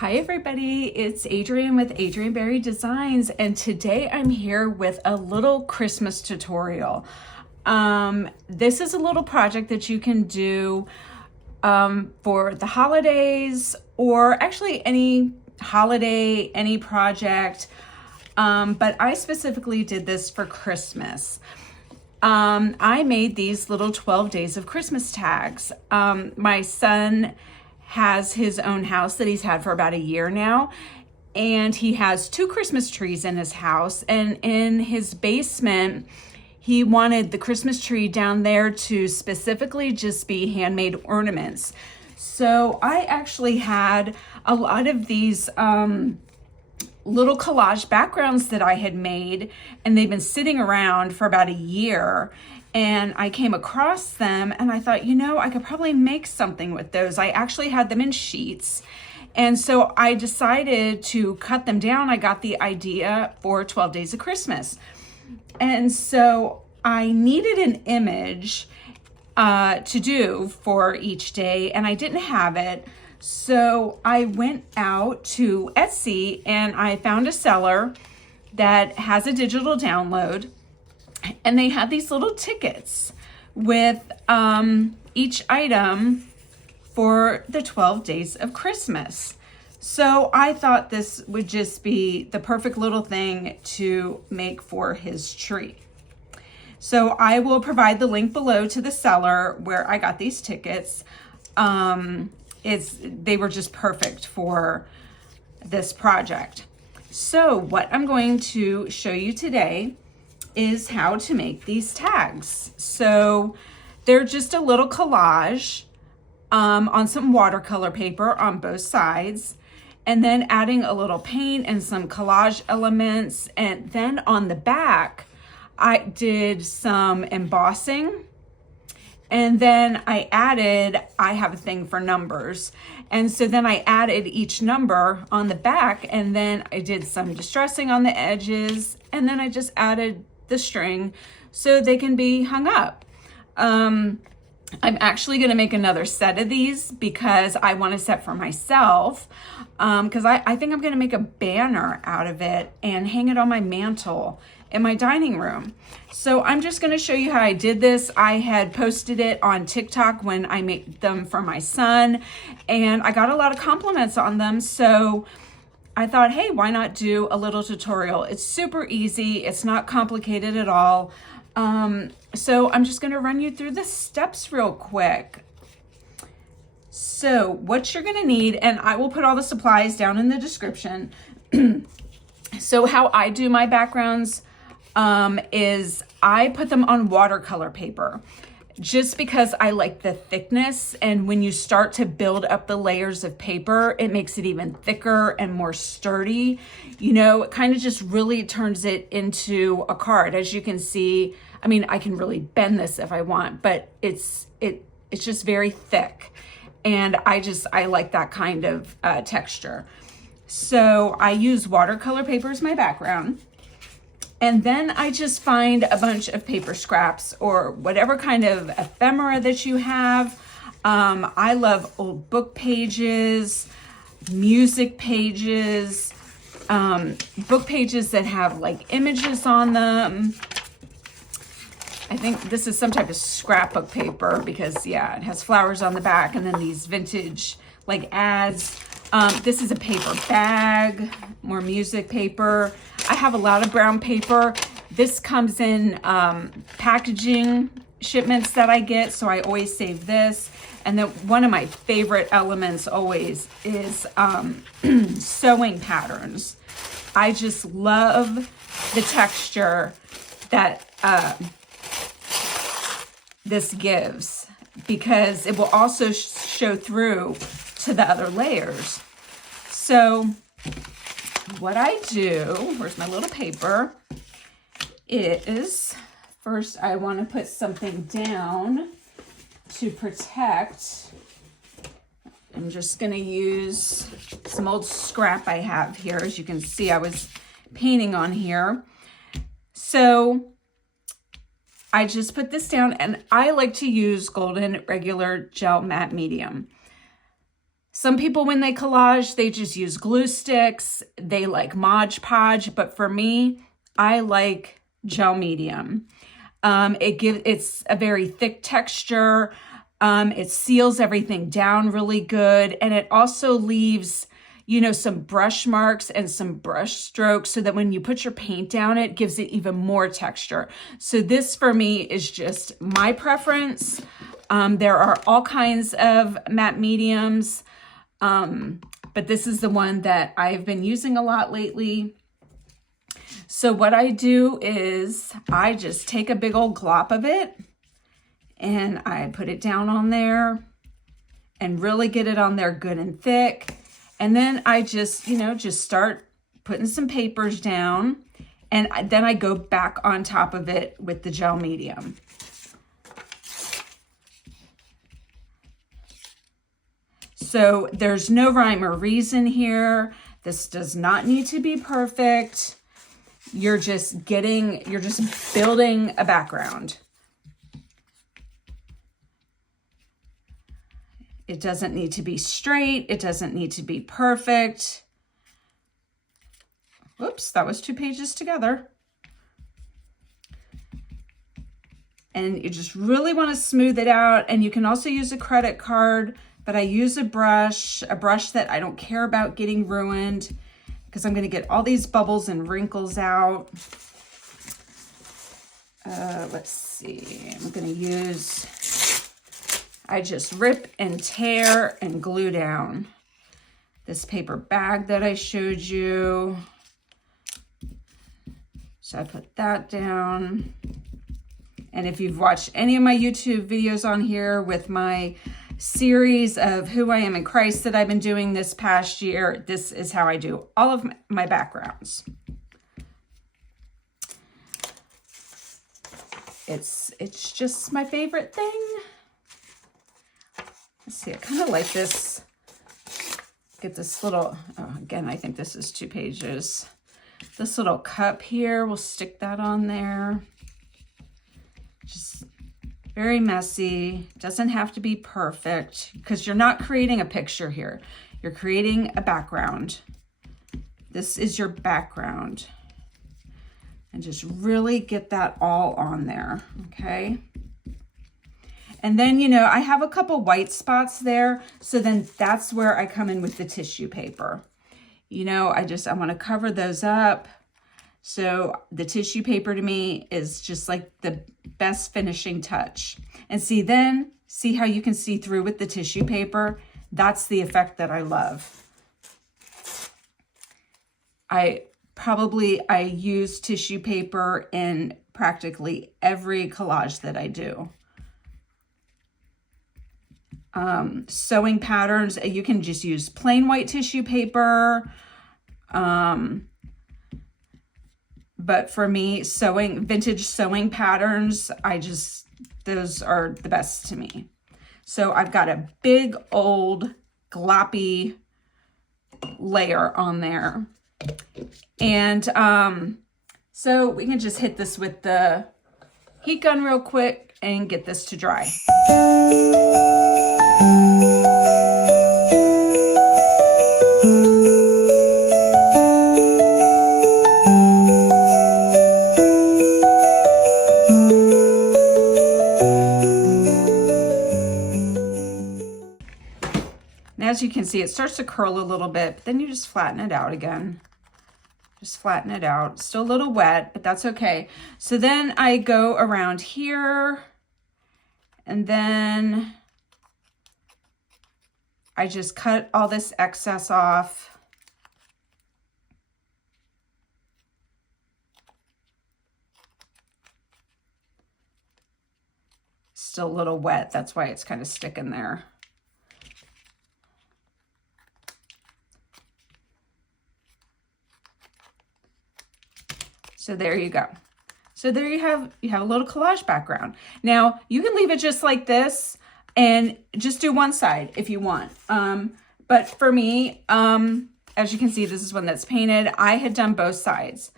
Hi everybody, it's Adrienne with Adrienne Berry Designs, and today I'm here with a little Christmas tutorial. This is a little project that you can do for the holidays, or actually any holiday, any project, but I specifically did this for Christmas. I made these little 12 days of Christmas tags. My son has his own house that he's had for about a year now, and he has 2 Christmas trees in his house, and in his basement he wanted the Christmas tree down there to specifically just be handmade ornaments. So I actually had a lot of these little collage backgrounds that I had made, and they've been sitting around for about a year. And I came across them and I thought, you know, I could probably make something with those. I actually had them in sheets. And so I decided to cut them down. I got the idea for 12 Days of Christmas. And so I needed an image to do for each day, and I didn't have it. So I went out to Etsy and I found a seller that has a digital download. And they had these little tickets with each item for the 12 days of Christmas. So I thought this would just be the perfect little thing to make for his tree. So I will provide the link below to the seller where I got these tickets. They were just perfect for this project. So what I'm going to show you today is how to make these tags. So they're just a little collage on some watercolor paper on both sides, and then adding a little paint and some collage elements. And then on the back, I did some embossing. And then I have a thing for numbers. And so then I added each number on the back, and then I did some distressing on the edges, and then I just added the string so they can be hung up. I'm actually going to make another set of these because I want a set for myself, because I think I'm going to make a banner out of it and hang it on my mantle in my dining room. So I'm just going to show you how I did this. I had posted it on TikTok when I made them for my son, and I got a lot of compliments on them. So I thought, hey, why not do a little tutorial? It's super easy. It's not complicated at all. So I'm just going to run you through the steps real quick. So what you're going to need, and I will put all the supplies down in the description. So how I do my backgrounds is I put them on watercolor paper, just because I like the thickness, and when you start to build up the layers of paper, it makes it even thicker and more sturdy. You know, it kind of just really turns it into a card. As you can see, I mean, I can really bend this if I want, but it's just very thick, and I like that kind of texture. So I use watercolor paper as my background. And then I just find a bunch of paper scraps or whatever kind of ephemera that you have. I love old book pages, music pages, book pages that have like images on them. I think this is some type of scrapbook paper because, yeah, it has flowers on the back, and then these vintage like ads. This is a paper bag, more music paper. I have a lot of brown paper. This comes in packaging shipments that I get, so I always save this. And then one of my favorite elements always is sewing patterns. I just love the texture that this gives, because it will also show through to the other layers. So what I do, where's my little paper, is first I want to put something down to protect. I'm just going to use some old scrap I have here. As you can see, I was painting on here. So I just put this down, and I like to use Golden Regular Gel Matte Medium. Some people, when they collage, they just use glue sticks. They like Mod Podge, but for me, I like gel medium. It's a very thick texture. It seals everything down really good. And it also leaves, you know, some brush marks and some brush strokes so that when you put your paint down, it gives it even more texture. So this for me is just my preference. There are all kinds of matte mediums, but this is the one that I've been using a lot lately. So what I do is I just take a big old glop of it and I put it down on there and really get it on there good and thick. And then I just, you know, just start putting some papers down, and then I go back on top of it with the gel medium. So there's no rhyme or reason here. This does not need to be perfect. You're just building a background. It doesn't need to be straight. It doesn't need to be perfect. Whoops, that was 2 pages together. And you just really want to smooth it out. And you can also use a credit card, but I use a brush that I don't care about getting ruined because I'm going to get all these bubbles and wrinkles out. Let's see, I'm going to use... I just rip and tear and glue down this paper bag that I showed you. So I put that down. And if you've watched any of my YouTube videos on here with my series of Who I Am in Christ that I've been doing this past year, this is how I do all of my backgrounds. It's just my favorite thing. Let's see, I kind of like this. Get this little, again, I think this is 2 pages. This little cup here, we'll stick that on there. Just very messy. Doesn't have to be perfect because you're not creating a picture here. You're creating a background. This is your background. And just really get that all on there, okay? And then, you know, I have a couple white spots there. So then that's where I come in with the tissue paper. You know, I want to cover those up. So the tissue paper to me is just like the best finishing touch. And see how you can see through with the tissue paper? That's the effect that I love. I use tissue paper in practically every collage that I do. Sewing patterns, you can just use plain white tissue paper. But for me, vintage sewing patterns, those are the best to me. So I've got a big old gloppy layer on there. And so we can just hit this with the heat gun real quick and get this to dry. As you can see, it starts to curl a little bit, but then you just flatten it out again. Just flatten it out. Still a little wet, but that's okay. So then I go around here, and then I just cut all this excess off. Still a little wet, that's why it's kind of sticking there. So there you go. So there you have a little collage background. Now you can leave it just like this and just do one side if you want. But for me, as you can see, this is one that's painted. I had done both sides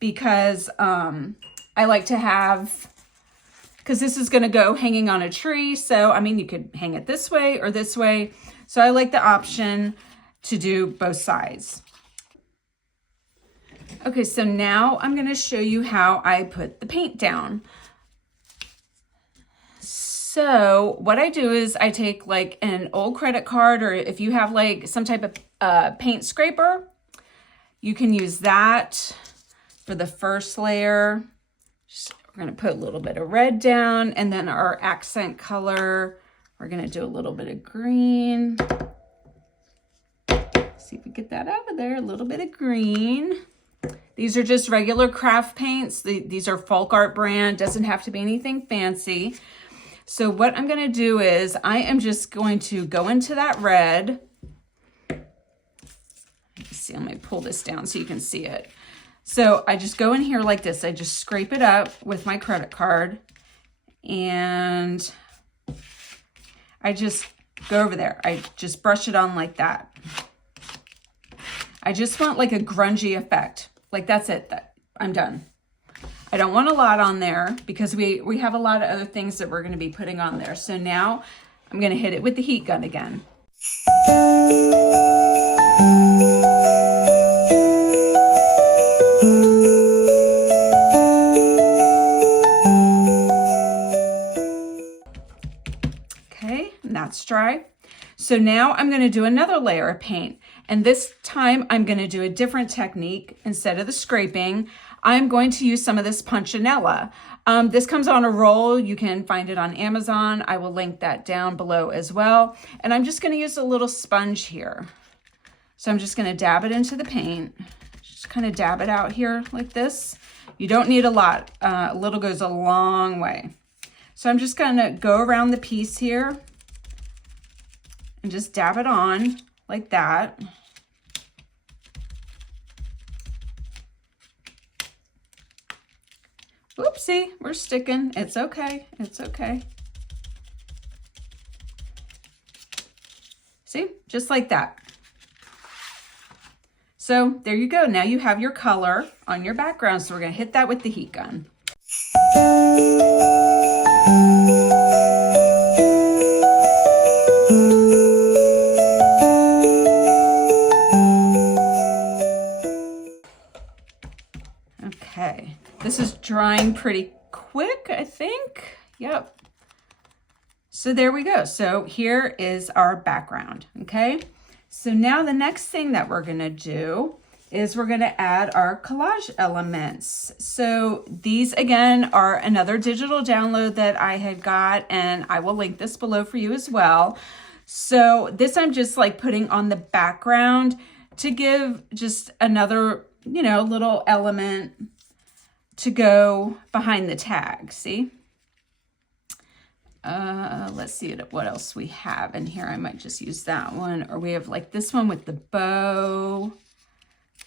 because I like to have because this is going to go hanging on a tree. So, I mean, you could hang it this way or this way. So I like the option to do both sides. Okay, so now I'm going to show you how I put the paint down. So what I do is I take like an old credit card, or if you have like some type of paint scraper, you can use that for the first layer. We're going to put a little bit of red down, and then our accent color, we're going to do a little bit of green. See if we get that out of there, a little bit of green. These are just regular craft paints. These are Folk Art brand, doesn't have to be anything fancy. So what I'm going to do is I am just going to go into that red. Let's see, let me pull this down so you can see it. So I just go in here like this. I just scrape it up with my credit card, and I just go over there. I just brush it on like that. I just want like a grungy effect. Like that's it. I'm done. I don't want a lot on there because we have a lot of other things that we're going to be putting on there. So now I'm going to hit it with the heat gun again. Okay, and that's dry. So now I'm going to do another layer of paint. And this time I'm going to do a different technique. Instead of the scraping, I'm going to use some of this Punchinella. This comes on a roll. You can find it on Amazon. I will link that down below as well. And I'm just going to use a little sponge here. So I'm just going to dab it into the paint. Just kind of dab it out here like this. You don't need a lot. A little goes a long way. So I'm just going to go around the piece here and just dab it on like that. Oopsie, we're sticking. It's okay. It's okay. See, just like that. So there you go. Now you have your color on your background. So we're going to hit that with the heat gun. Okay, this is drying pretty quick, I think. Yep. So there we go. So here is our background, okay? So now the next thing that we're gonna do is we're gonna add our collage elements. So these again are another digital download that I had got, and I will link this below for you as well. So this I'm just like putting on the background to give just another, you know, little element to go behind the tag, see? Let's see what else we have in here. I might just use that one, or we have like this one with the bow.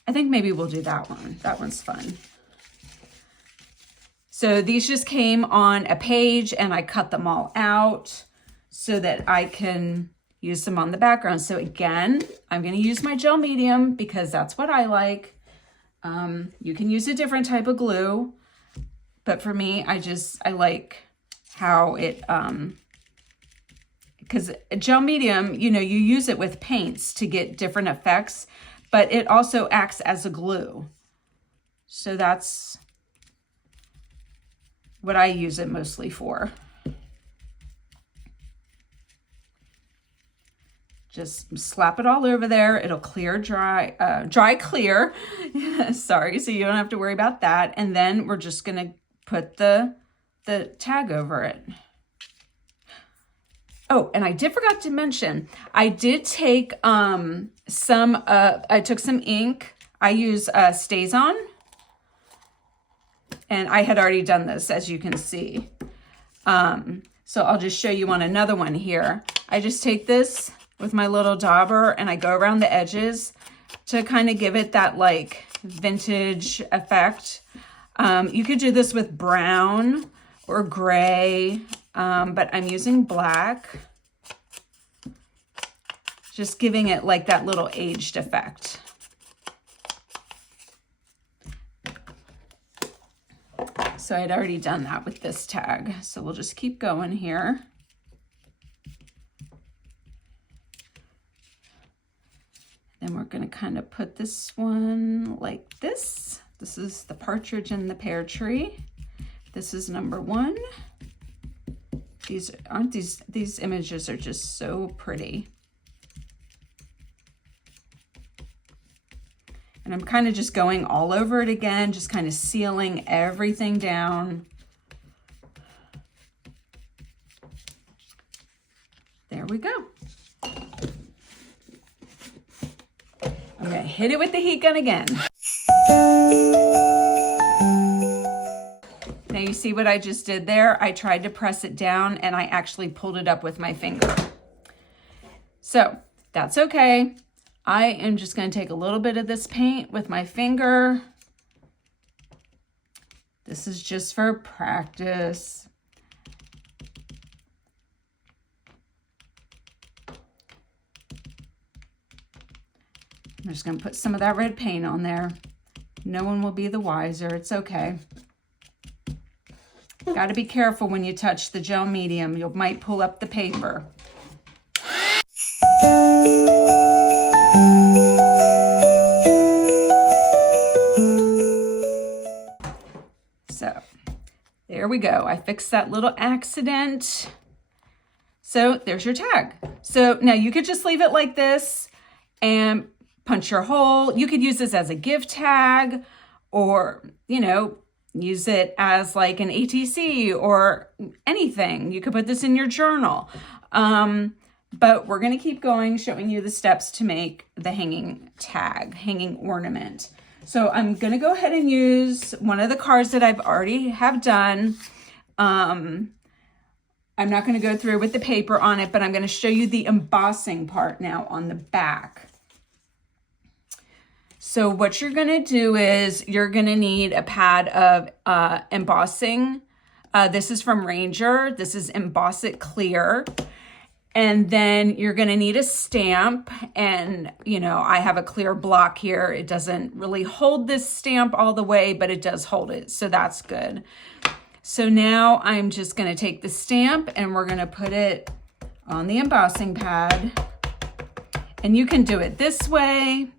I think maybe we'll do that one. That one's fun. So these just came on a page and I cut them all out so that I can use them on the background. So again, I'm going to use my gel medium because that's what I like. You can use a different type of glue, but for me, I like how it, because gel medium, you know, you use it with paints to get different effects, but it also acts as a glue. So that's what I use it mostly for. Just slap it all over there. It'll clear, dry clear. Sorry, so you don't have to worry about that. And then we're just gonna put the tag over it. Oh, and I did forgot to mention, I did take I took some ink. I use StazOn, and I had already done this, as you can see. So I'll just show you on another one here. I just take this with my little dauber and I go around the edges to kind of give it that like vintage effect. You could do this with brown or gray, but I'm using black. Just giving it like that little aged effect. So I'd already done that with this tag. So we'll just keep going here. Then we're going to kind of put this one like this. This is the partridge in the pear tree. This is number 1. These images are just so pretty. And I'm kind of just going all over it again, just kind of sealing everything down. There we go. I'm gonna hit it with the heat gun again. Now you see what I just did there? I tried to press it down and I actually pulled it up with my finger. So that's okay. I am just going to take a little bit of this paint with my finger. This is just for practice. I'm just going to put some of that red paint on there. No one will be the wiser. It's okay. Got to be careful when you touch the gel medium. You might pull up the paper. So there we go. I fixed that little accident. So there's your tag. So now you could just leave it like this and punch your hole. You could use this as a gift tag, or, you know, use it as like an ATC or anything. You could put this in your journal. But we're going to keep going, showing you the steps to make the hanging tag, hanging ornament. So I'm going to go ahead and use one of the cards that I've already have done. I'm not going to go through with the paper on it, but I'm going to show you the embossing part now on the back. So what you're going to do is you're going to need a pad of embossing. This is from Ranger. This is Emboss It Clear. And then you're going to need a stamp. And, you know, I have a clear block here. It doesn't really hold this stamp all the way, but it does hold it. So that's good. So now I'm just going to take the stamp and we're going to put it on the embossing pad. And you can do it this way,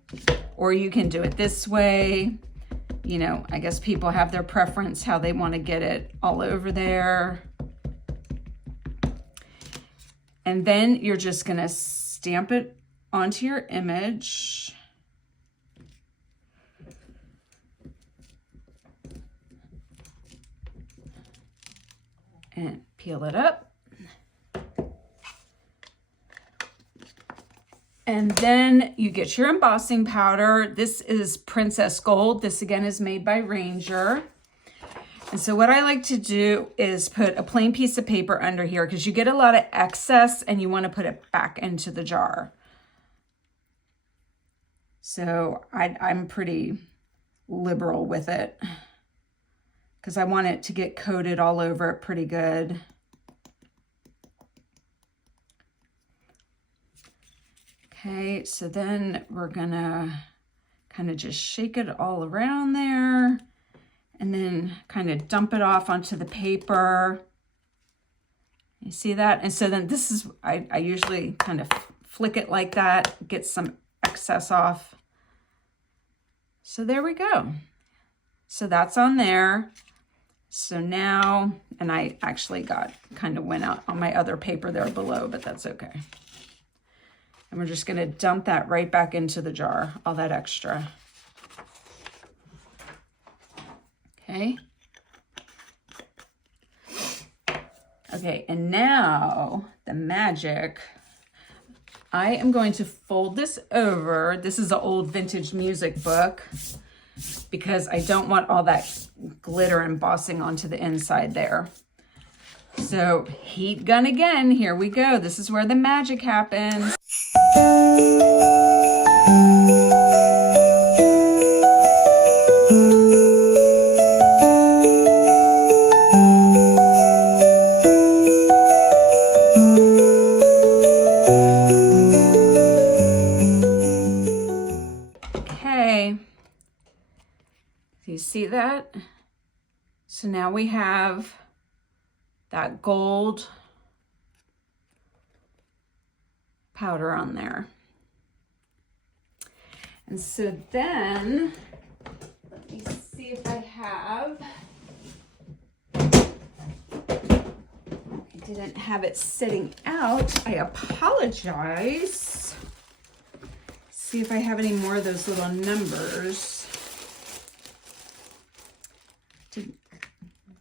or you can do it this way. You know, I guess people have their preference how they want to get it all over there. And then you're just going to stamp it onto your image. And peel it up. And then you get your embossing powder. This is Princess Gold. This again is made by Ranger. And so what I like to do is put a plain piece of paper under here because you get a lot of excess and you want to put it back into the jar. So I'm pretty liberal with it because I want it to get coated all over it pretty good. Okay, so then we're gonna kind of just shake it all around there and then kind of dump it off onto the paper. You see that? And so then this is, I usually kind of flick it like that, get some excess off. So there we go. So that's on there. So now, and I actually kind of went out on my other paper there below, but that's okay. And we're just gonna dump that right back into the jar, all that extra. Okay. Okay, and now the magic. I am going to fold this over. This is an old vintage music book because I don't want all that glitter embossing onto the inside there. So heat gun again, here we go. This is where the magic happens. Okay, do you see that? So now we have that gold powder on there. And so then, let me see if I have, I didn't have it sitting out. I apologize. See if I have any more of those little numbers.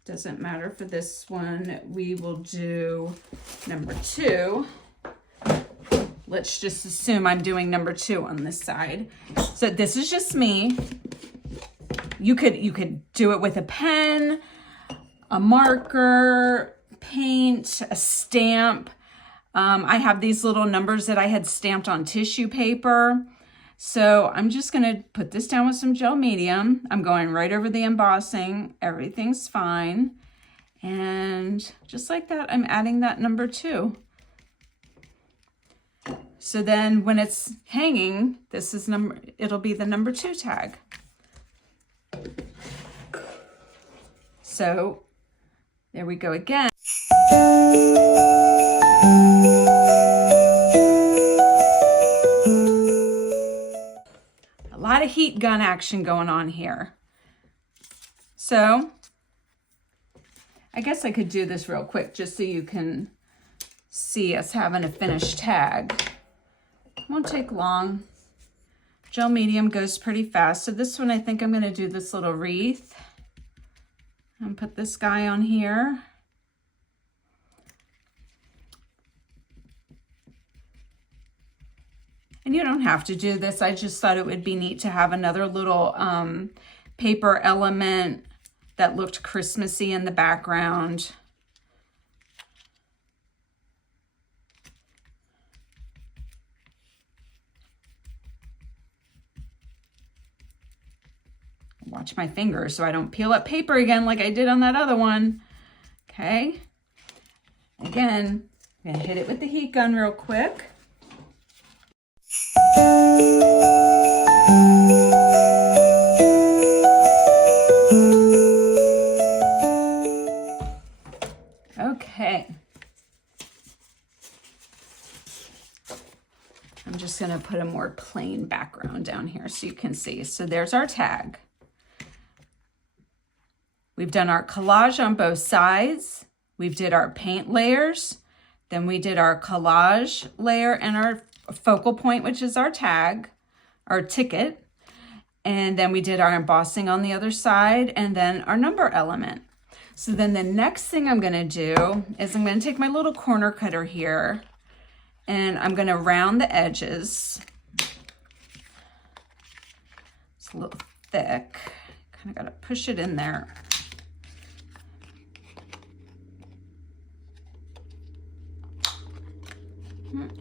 Doesn't matter for this one. We will do number 2. Let's just assume I'm doing number 2 on this side. So this is just me. You could do it with a pen, a marker, paint, a stamp. I have these little numbers that I had stamped on tissue paper. So I'm just gonna put this down with some gel medium. I'm going right over the embossing. Everything's fine. And just like that, I'm adding that number 2. So then when it's hanging, it'll be the number 2 tag. So there we go again. A lot of heat gun action going on here. So I guess I could do this real quick just so you can see us having a finished tag. Won't take long. Gel medium goes pretty fast. So this one, I think I'm going to do this little wreath and put this guy on here. And you don't have to do this. I just thought it would be neat to have another little paper element that looked Christmassy in the background. Watch my fingers so I don't peel up paper again like I did on that other one. Okay. Again, I'm gonna hit it with the heat gun real quick. Okay. I'm just gonna put a more plain background down here so you can see. So there's our tag. We've done our collage on both sides. We've did our paint layers. Then we did our collage layer and our focal point, which is our tag, our ticket. And then we did our embossing on the other side and then our number element. So then the next thing I'm gonna do is I'm gonna take my little corner cutter here and I'm gonna round the edges. It's a little thick. Kind of gotta push it in there.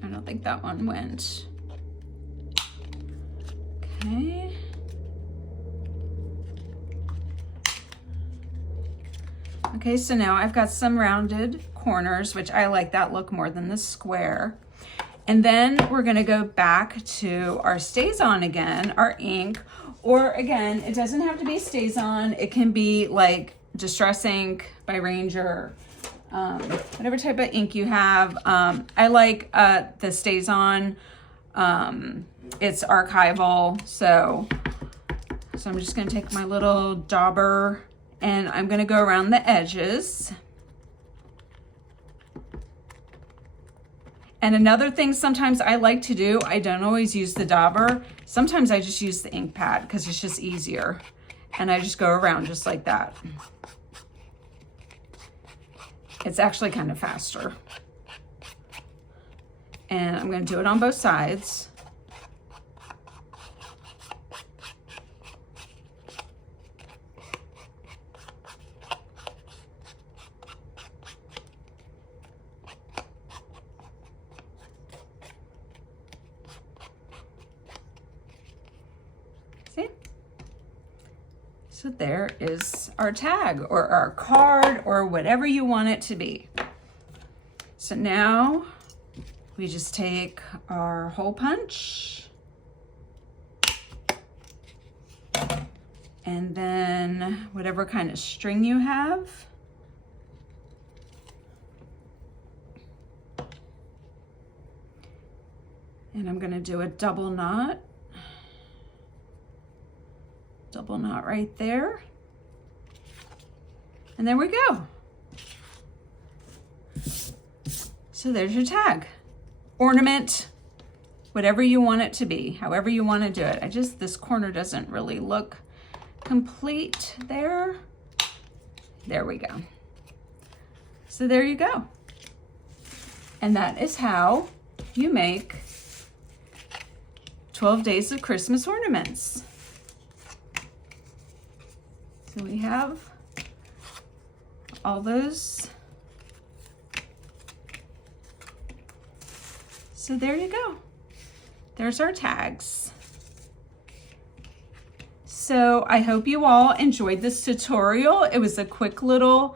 I don't think that one went. Okay. Okay, so now I've got some rounded corners, which I like that look more than the square. And then we're gonna go back to our StazOn again, our ink, or again, it doesn't have to be StazOn. It can be like Distress ink by Ranger, whatever type of ink you have. I like the StazOn. It's archival, so I'm just gonna take my little dauber and I'm gonna go around the edges. And another thing sometimes I like to do, I don't always use the dauber. Sometimes I just use the ink pad because it's just easier. And I just go around just like that. It's actually kind of faster. And I'm gonna do it on both sides. See? So there is our tag or our card or whatever you want it to be. So now we just take our hole punch And then whatever kind of string you have. And I'm gonna do a double knot right there. And there we go. So there's your tag. Ornament, whatever you want it to be, however you want to do it. This corner doesn't really look complete there. There we go. So there you go. And that is how you make 12 Days of Christmas ornaments. So we have all those. So there you go. There's our tags. So I hope you all enjoyed this tutorial. It was a quick little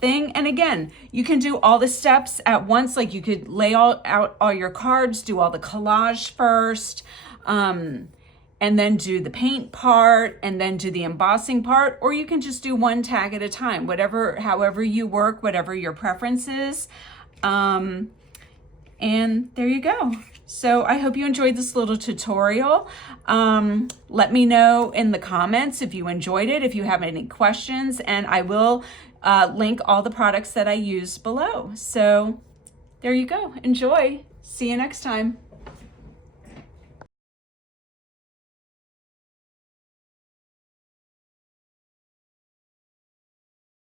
thing. And again, you can do all the steps at once. Like you could lay out all your cards, do all the collage first, and then do the paint part, and then do the embossing part, or you can just do one tag at a time, however you work, whatever your preference is. And there you go. So I hope you enjoyed this little tutorial. Let me know in the comments if you enjoyed it, if you have any questions, and I will link all the products that I use below. So there you go. Enjoy. See you next time.